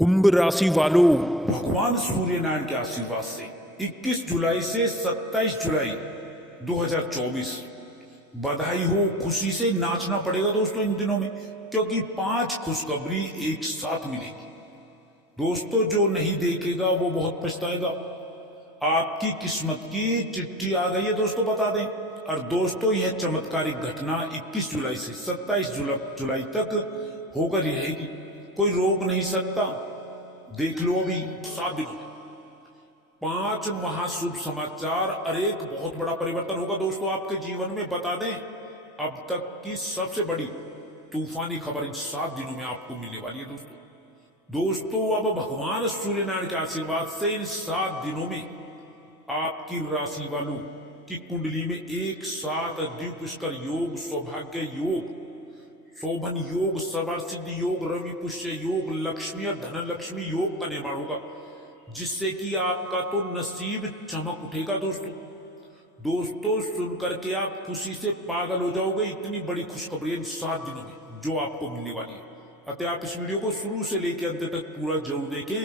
कुंभ राशि वालों, भगवान सूर्य नारायण के आशीर्वाद से 21 जुलाई से 27 जुलाई 2024 बधाई हो। खुशी से नाचना पड़ेगा दोस्तों इन दिनों में, क्योंकि 5 खुशखबरी एक साथ मिलेगी। दोस्तों, जो नहीं देखेगा वो बहुत पछताएगा। आपकी किस्मत की चिट्ठी आ गई है दोस्तों, बता दें। और दोस्तों, यह चमत्कारिक घटना 21 जुलाई से 27 जुलाई तक होकर ही रहेगी, कोई रोक नहीं सकता। देख लो, अभी 7 दिनों में 5 महाशुभ समाचार और एक बहुत बड़ा परिवर्तन होगा दोस्तों आपके जीवन में। बता दें, अब तक की सबसे बड़ी तूफानी खबर इन 7 दिनों में आपको मिलने वाली है दोस्तों। अब भगवान सूर्य नारायण के आशीर्वाद से इन 7 दिनों में आपकी राशि वालों की कुंडली में एक साथ द्विपुष्कर योग, सौभाग्य योग, शोभन योग, सर्वासिद्ध योग, रवि पुष्य योग, लक्ष्मी और धनलक्ष्मी योग का निर्माण होगा, जिससे कि आपका तो नसीब चमक उठेगा दोस्तों। सुनकर के आप खुशी से पागल हो जाओगे। इतनी बड़ी खुशखबरी इन 7 दिनों में जो आपको मिलने वाली है। अतः आप इस वीडियो को शुरू से लेकर अंत तक पूरा जरूर देखें,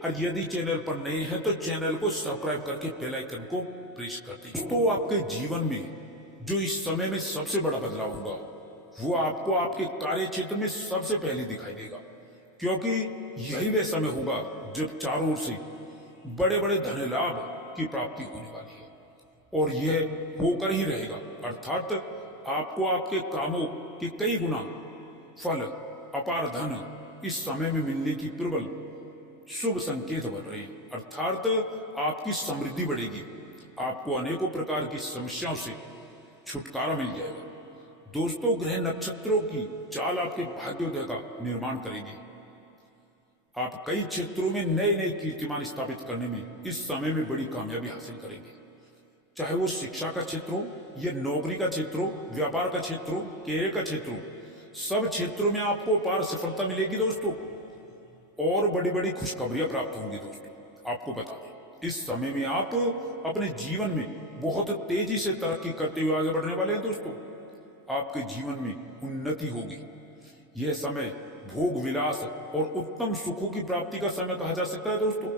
और यदि चैनल पर नए हैं तो चैनल को सब्सक्राइब करके बेल आइकन को प्रेस कर दें। तो आपके जीवन में जो इस समय में सबसे बड़ा बदलाव होगा, वो आपको आपके कार्य क्षेत्र में सबसे पहले दिखाई देगा, क्योंकि यही वह समय होगा जब चारों ओर से बड़े बड़े धन लाभ की प्राप्ति होने वाली है। और यह होकर ही रहेगा, अर्थात आपको आपके कामों के कई गुना फल, अपार धन इस समय में मिलने की प्रबल शुभ संकेत बन रहे हैं। अर्थात आपकी समृद्धि बढ़ेगी, आपको अनेकों प्रकार की समस्याओं से छुटकारा मिल जाएगा दोस्तों। ग्रह नक्षत्रों की चाल आपके भाग्योदय का निर्माण करेगी। आप कई क्षेत्रों में नए नए कीर्तिमान स्थापित करने में इस समय में बड़ी कामयाबी हासिल करेंगे। चाहे वो शिक्षा का क्षेत्र हो, या नौकरी का क्षेत्र हो, व्यापार का क्षेत्र हो, कैरियर का क्षेत्र हो, सब क्षेत्रों में आपको अपार सफलता मिलेगी दोस्तों, और बड़ी बड़ी खुशखबरियां प्राप्त होंगी दोस्तों। आपको बता दें, इस समय में आप अपने जीवन में बहुत तेजी से तरक्की करते हुए आगे बढ़ने वाले हैं दोस्तों। आपके जीवन में उन्नति होगी। यह समय भोग विलास और उत्तम सुखों की प्राप्ति का समय कहा जा सकता है दोस्तों।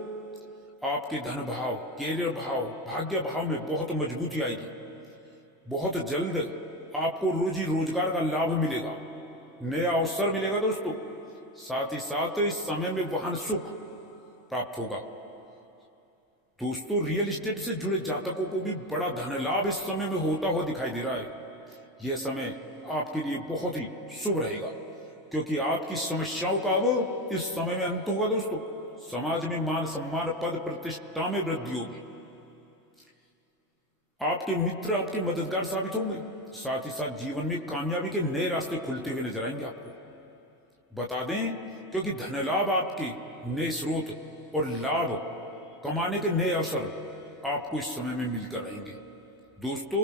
आपके धन भाव, कैरियर भाव, भाग्य भाव में बहुत मजबूती आएगी। बहुत जल्द आपको रोजी रोजगार का लाभ मिलेगा, नया अवसर मिलेगा दोस्तों। साथ ही साथ इस समय में वाहन सुख प्राप्त होगा दोस्तों। रियल एस्टेट से जुड़े जातकों को भी बड़ा धन लाभ इस समय में होता हुआ दिखाई दे रहा है। यह समय आपके लिए बहुत ही शुभ रहेगा, क्योंकि आपकी समस्याओं का अब इस समय में अंत होगा दोस्तों। समाज में मान सम्मान, पद प्रतिष्ठा में वृद्धि होगी। आपके मित्र आपके मददगार साबित होंगे। साथ ही साथ जीवन में कामयाबी के नए रास्ते खुलते हुए नजर आएंगे आपको। बता दें, क्योंकि धन लाभ, आपके नए स्रोत और लाभ कमाने के नए अवसर आपको इस समय में मिलकर रहेंगे दोस्तों।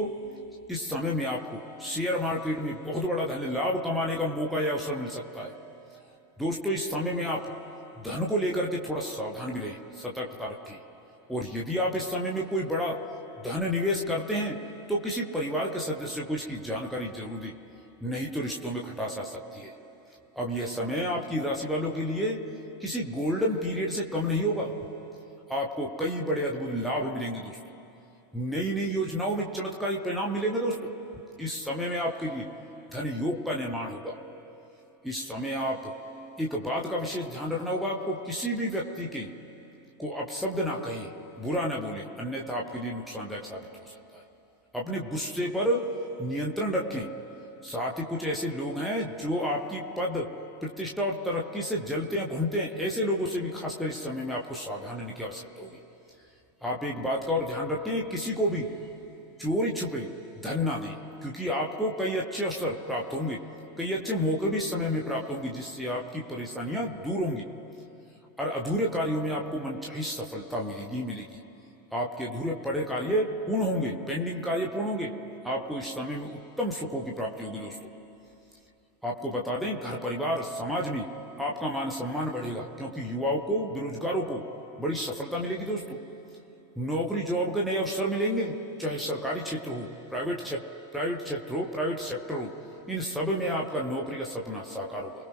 इस समय में आपको शेयर मार्केट में बहुत बड़ा धन लाभ कमाने का मौका या अवसर मिल सकता है दोस्तों। इस समय में आप धन को लेकर के थोड़ा सावधान भी रहें, सतर्कता रखें। और यदि आप इस समय में कोई बड़ा धन निवेश करते हैं तो किसी परिवार के सदस्य को इसकी जानकारी जरूर दें, नहीं तो रिश्तों में खटास आ सकती है। अब यह समय आपकी राशि वालों के लिए किसी गोल्डन पीरियड से कम नहीं होगा। आपको कई बड़े अद्भुत लाभ मिलेंगे दोस्तों। नई नई योजनाओं में चमत्कारी परिणाम मिलेंगे दोस्तों। इस समय में आपके लिए धन योग का निर्माण होगा। इस समय आप एक बात का विशेष ध्यान रखना होगा, आपको किसी भी व्यक्ति के को अपशब्द ना कहें, बुरा ना बोले, अन्यथा आपके लिए नुकसानदायक साबित हो सकता है। अपने गुस्से पर नियंत्रण रखें। साथ ही कुछ ऐसे लोग हैं जो आपकी पद प्रतिष्ठा और तरक्की से जलते हैं, घूमते हैं। ऐसे लोगों से भी खासकर इस समय में आपको सावधान रहने की आवश्यकता होगी। आप एक बात का और ध्यान रखें, किसी को भी चोरी छुपे धन ना दें, क्योंकि आपको कई अच्छे अवसर प्राप्त होंगे, कई अच्छे मौके भी इस समय में प्राप्त होंगे, जिससे आपकी परेशानियां दूर होंगी और अधूरे कार्यों में आपको मनचाही सफलता मिलेगी। आपके अधूरे पड़े कार्य पूर्ण होंगे, पेंडिंग कार्य पूर्ण होंगे। आपको इस समय में उत्तम सुखों की प्राप्ति होगी दोस्तों। आपको बता दें, घर परिवार समाज में आपका मान सम्मान बढ़ेगा, क्योंकि युवाओं को, बेरोजगारों को बड़ी सफलता मिलेगी दोस्तों। नौकरी जॉब के नए अवसर मिलेंगे, चाहे सरकारी क्षेत्र हो, प्राइवेट क्षेत्र हो, प्राइवेट सेक्टर हो, इन सब में आपका नौकरी का सपना साकार होगा।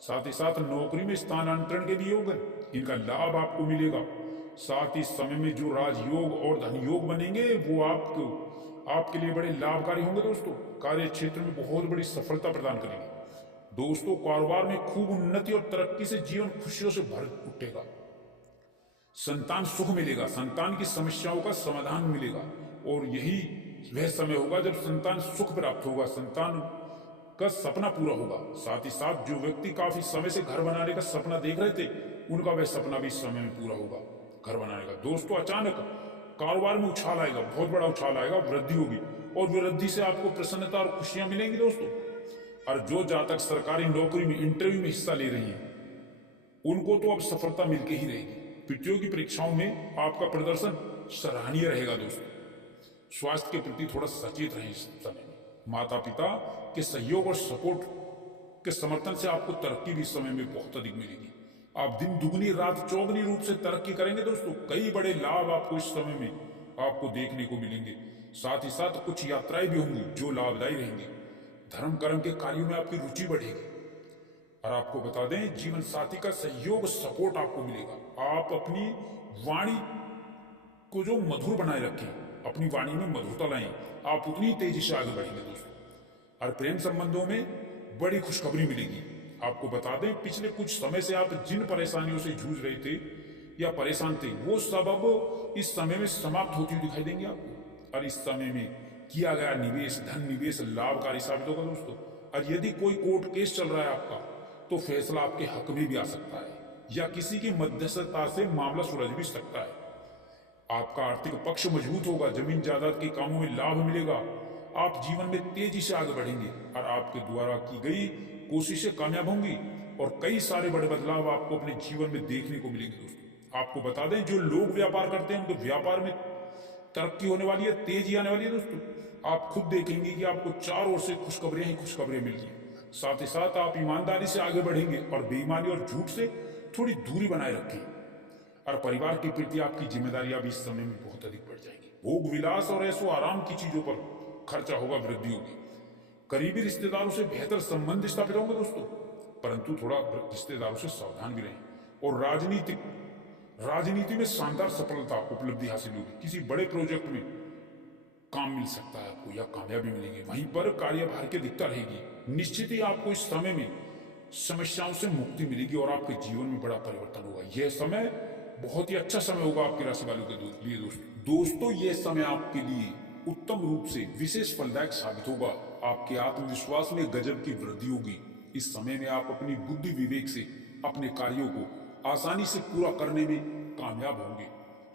साथ ही साथ नौकरी में स्थानांतरण के भी योग है, इनका लाभ आपको मिलेगा। साथ ही समय में जो राजयोग और धन योग बनेंगे वो आपके लिए बड़े लाभकारी होंगे दोस्तों। कार्य क्षेत्र में बहुत बड़ी सफलता प्रदान करेंगे दोस्तों। कारोबार में खूब उन्नति और तरक्की से जीवन खुशियों से भर उठेगा। संतान सुख मिलेगा, संतान की समस्याओं का समाधान मिलेगा, और यही वह समय होगा जब संतान सुख प्राप्त होगा, संतान का सपना पूरा होगा। साथ ही साथ जो व्यक्ति काफी समय से घर बनाने का सपना देख रहे थे, उनका वह सपना भी इस समय में पूरा होगा, घर बनाने का। दोस्तों अचानक कारोबार में उछाल आएगा, बहुत बड़ा उछाल आएगा, वृद्धि होगी, और वृद्धि से आपको प्रसन्नता और खुशियां मिलेंगी दोस्तों। और जो जातक सरकारी नौकरी में इंटरव्यू में हिस्सा ले रही हैं, उनको तो अब सफलता मिलके ही रहेगी। प्रतियोगी परीक्षाओं में आपका प्रदर्शन सराहनीय रहेगा दोस्तों। स्वास्थ्य के प्रति थोड़ा सचेत रहें इस समय में। माता पिता के सहयोग और सपोर्ट के समर्थन से आपको तरक्की भी इस समय में बहुत अधिक मिलेगी। आप दिन दुगनी रात चौगनी रूप से तरक्की करेंगे दोस्तों। कई बड़े लाभ आपको इस समय में आपको देखने को मिलेंगे। साथ ही साथ कुछ यात्राएं भी होंगी जो लाभदायी रहेंगी। धर्म कर्म के कार्यों में आपकी रुचि बढ़ेगी। और आपको बता दें, जीवन साथी का सहयोग सपोर्ट आपको मिलेगा। आप अपनी वाणी को जो मधुर बनाए रखें, अपनी वाणी में मधुरता लाएं, आप उतनी तेजी से आगे बढ़ेंगे दोस्तों। और प्रेम संबंधों में बड़ी खुशखबरी मिलेगी। आपको बता दें, पिछले कुछ समय से आप जिन परेशानियों से जूझ रहे थे या परेशान थे, वो सब अब इस समय में समाप्त होती हुई दिखाई देंगे आपको। और इस समय में किया गया निवेश, धन निवेश लाभकारी साबित होगा दोस्तों। और यदि कोई कोर्ट केस चल रहा है आपका, तो फैसला आपके हक में भी आ सकता है, या किसी की मध्यस्थता से मामला सुलझ भी सकता है। आपका आर्थिक पक्ष मजबूत होगा, जमीन जायदाद के कामों में लाभ मिलेगा। आप जीवन में तेजी से आगे बढ़ेंगे और आपके द्वारा की गई कोशिशें कामयाब होंगी, और कई सारे बड़े बदलाव आपको अपने जीवन में देखने को मिलेंगे दोस्तों। आपको बता दें, जो लोग व्यापार करते हैं उनके व्यापार में तरक्की होने वाली है, तेजी आने वाली है दोस्तों। आप खुद देखेंगे कि आपको चारों ओर से खुशखबरियां ही खुशखबरियां मिल रही हैं। साथ ही साथ आप ईमानदारी से आगे बढ़ेंगे और बेईमानी और झूठ से थोड़ी दूरी बनाए रखें। और परिवार के प्रति आपकी जिम्मेदारियां भी इस समय में बहुत अधिक बढ़ जाएंगी। भोग विलास और ऐसो आराम की चीजों पर खर्चा होगा, वृद्धि होगी। करीबी रिश्तेदारों से बेहतर संबंध स्थापित होंगे दोस्तों, परंतु थोड़ा रिश्तेदारों से सावधान भी रहें। और राजनीति में शानदार सफलता उपलब्धि हासिल होगी। किसी बड़े प्रोजेक्ट में काम मिल सकता है आपको, या कामयाबी मिलेगी। वहीं पर कार्यभार की अधिकता रहेगी। निश्चित ही आपको इस समय में समस्याओं से मुक्ति मिलेगी और आपके जीवन में बड़ा परिवर्तन होगा। यह समय बहुत ही अच्छा समय होगा आपकी राशि वालों के लिए दोस्तों। यह समय आपके लिए उत्तम रूप से विशेष फलदायक साबित होगा। आपके आत्मविश्वास में गजब की वृद्धि होगी। इस समय में आप अपनी बुद्धि विवेक से अपने कार्यों को आसानी से पूरा करने में कामयाब होंगे।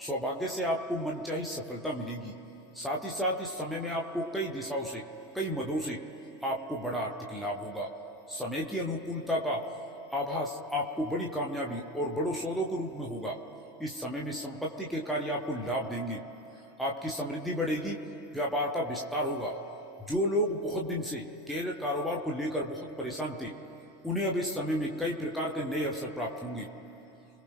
सौभाग्य से आपको मनचाही सफलता मिलेगी। साथ ही साथ इस समय में आपको कई दिशाओं से, कई मदों से आपको बड़ा आर्थिक लाभ होगा। समय की अनुकूलता का आभास आपको बड़ी कामयाबी और बड़ों सौदों के रूप में होगा। इस समय में संपत्ति के कार्य आपको लाभ देंगे। आपकी समृद्धि बढ़ेगी, व्यापार का विस्तार होगा। जो लोग बहुत दिन से कैरियर कारोबार को लेकर बहुत परेशान थे, उन्हें अब इस समय में कई प्रकार के नए अवसर प्राप्त होंगे।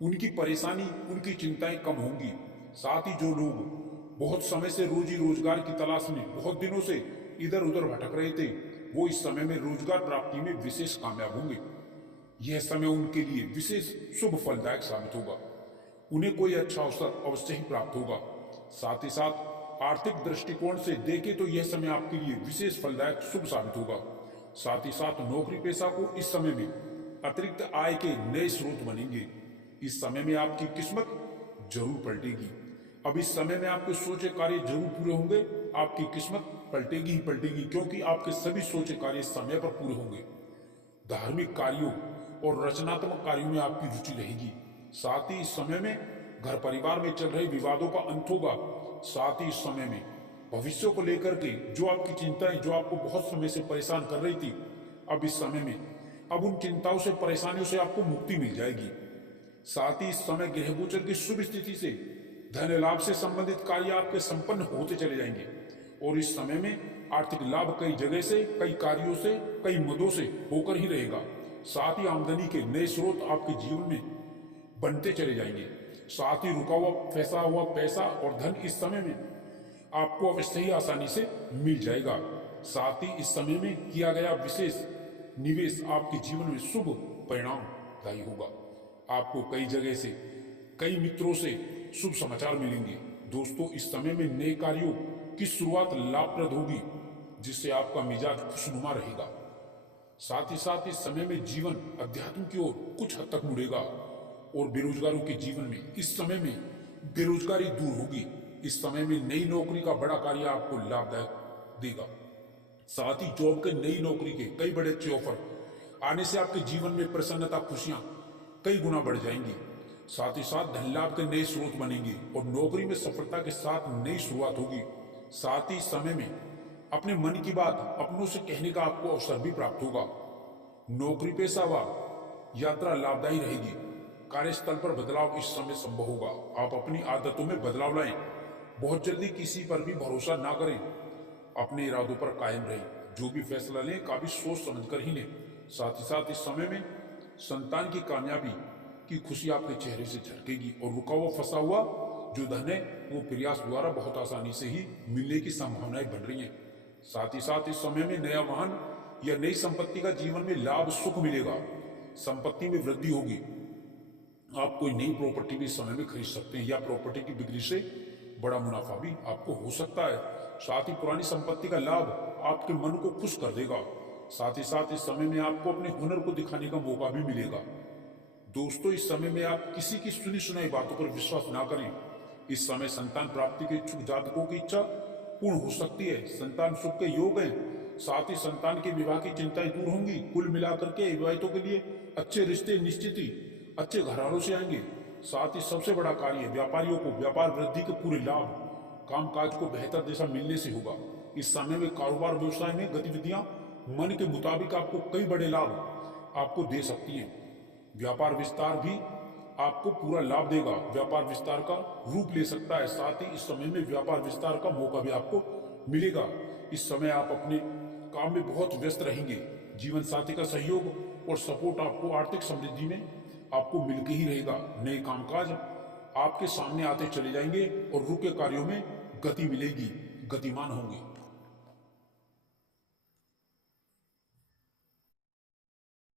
उनकी परेशानी, उनकी चिंताएं कम होंगी। साथ ही जो लोग बहुत समय से रोजी रोजगार की तलाश में बहुत दिनों से इधर उधर भटक रहे थे, वो इस समय में रोजगार प्राप्ति में विशेष कामयाब होंगे। यह समय उनके लिए विशेष शुभ फलदायक साबित होगा। उन्हें कोई अच्छा अवसर अवश्य ही प्राप्त होगा। साथ ही साथ आर्थिक दृष्टिकोण से देखें तो यह समय आपके लिए विशेष फलदायक शुभ साबित होगा। साथ ही साथ नौकरी पेशा को इस समय में अतिरिक्त आय के नए स्रोत बनेंगे। इस समय में आपकी किस्मत जरूर पलटेगी। अब इस समय में आपके सोचे कार्य जरूर पूरे होंगे। आपकी किस्मत पलटेगी ही पलटेगी, क्योंकि आपके सभी सोचे कार्य समय पर पूरे होंगे। धार्मिक कार्यों और रचनात्मक कार्यों में आपकी रुचि रहेगी। साथ ही इस समय में घर परिवार में चल रहे विवादों का अंत होगा। साथ ही इस समय में भविष्य को लेकर के जो आपकी चिंताएं, जो आपको बहुत समय से परेशान कर रही थी, अब इस समय में अब उन चिंताओं से, परेशानियों से आपको मुक्ति मिल जाएगी। साथ ही इस समय ग्रह गोचर की शुभ स्थिति से धन लाभ से संबंधित कार्य आपके संपन्न होते चले जाएंगे। और इस समय में आर्थिक लाभ कई जगह से, कई कार्यों से, कई मदों से होकर ही रहेगा। साथ ही आमदनी के नए स्रोत आपके जीवन में बनते चले जाएंगे। साथ ही रुका हुआ फंसा हुआ पैसा और धन इस समय में आपको अवश्य ही आसानी से मिल जाएगा। साथ ही इस समय में किया गया विशेष निवेश आपके जीवन में शुभ परिणामदायी होगा। आपको कई जगह से, कई मित्रों से शुभ समाचार मिलेंगे। दोस्तों, इस समय में नए कार्यों की शुरुआत लाभप्रद होगी, जिससे आपका मिजाज खुशनुमा रहेगा। साथ ही साथ इस समय में जीवन अध्यात्म की ओर कुछ हद तक मुड़ेगा और बेरोजगारों के जीवन में इस समय में बेरोजगारी दूर होगी। इस समय में नई नौकरी का बड़ा कार्य आपको लाभदायक देगा। साथ ही जॉब के, नई नौकरी के कई बड़े अच्छे ऑफर आने से आपके जीवन में प्रसन्नता, खुशियां कई गुना बढ़ जाएंगी। साथ ही साथ धन लाभ के नए स्रोत बनेंगे और नौकरी में सफलता के साथ नई शुरुआत होगी। साथ ही समय में अपने मन की बात अपनों से कहने का आपको अवसर भी प्राप्त होगा। नौकरी पेशा व यात्रा लाभदायी रहेगी। कार्यस्थल पर बदलाव इस समय संभव होगा। आप अपनी आदतों में बदलाव लाएं। बहुत जल्दी किसी पर भी भरोसा ना करें। अपने इरादों पर कायम रहें। जो भी फैसला लें काफी सोच समझकर ही लें। साथ ही साथ इस समय में संतान की कामयाबी की खुशी आपके चेहरे से झलकेगी और रुका हुआ फंसा हुआ जो धन है वो प्रयास द्वारा बहुत आसानी से ही मिलने की संभावनाएं बन रही हैं। साथ ही साथ इस समय में नया वाहन या नई संपत्ति का जीवन में लाभ, सुख मिलेगा। संपत्ति में वृद्धि होगी। आप कोई नई प्रॉपर्टी भी इस समय में खरीद सकते हैं या प्रॉपर्टी की बिक्री से बड़ा मुनाफा भी आपको हो सकता है। साथ ही पुरानी संपत्ति का लाभ आपके मन को खुश कर देगा। साथ ही साथ इस समय में आपको अपने हुनर को दिखाने का मौका भी मिलेगा। दोस्तों, इस समय में आप किसी की सुनी सुनाई बातों पर विश्वास ना करें। इस समय संतान प्राप्ति के इच्छुक जातकों की इच्छा पूर्ण हो सकती है। संतान सुख के योग हैं। साथ ही संतान के विवाह की चिंताएं दूर होंगी। कुल मिलाकर के विवाहितों के लिए अच्छे रिश्ते निश्चित ही अच्छे घरानों से आएंगे। साथ ही सबसे बड़ा कार्य व्यापारियों को व्यापार वृद्धि के पूरे लाभ, कामकाज को बेहतर दिशा मिलने से होगा। इस समय में कारोबार व्यवसाय में गतिविधियां मन के मुताबिक आपको कई बड़े लाभ आपको दे सकती हैं। व्यापार विस्तार भी आपको पूरा लाभ देगा। व्यापार विस्तार का रूप ले सकता है। साथ ही इस समय में व्यापार विस्तार का मौका भी आपको मिलेगा। इस समय आप अपने काम में बहुत व्यस्त रहेंगे। जीवन साथी का सहयोग और सपोर्ट आपको आर्थिक समृद्धि में आपको मिलके ही रहेगा। नए कामकाज आपके सामने आते चले जाएंगे और रुके कार्यों में गति मिलेगी, गतिमान होंगे।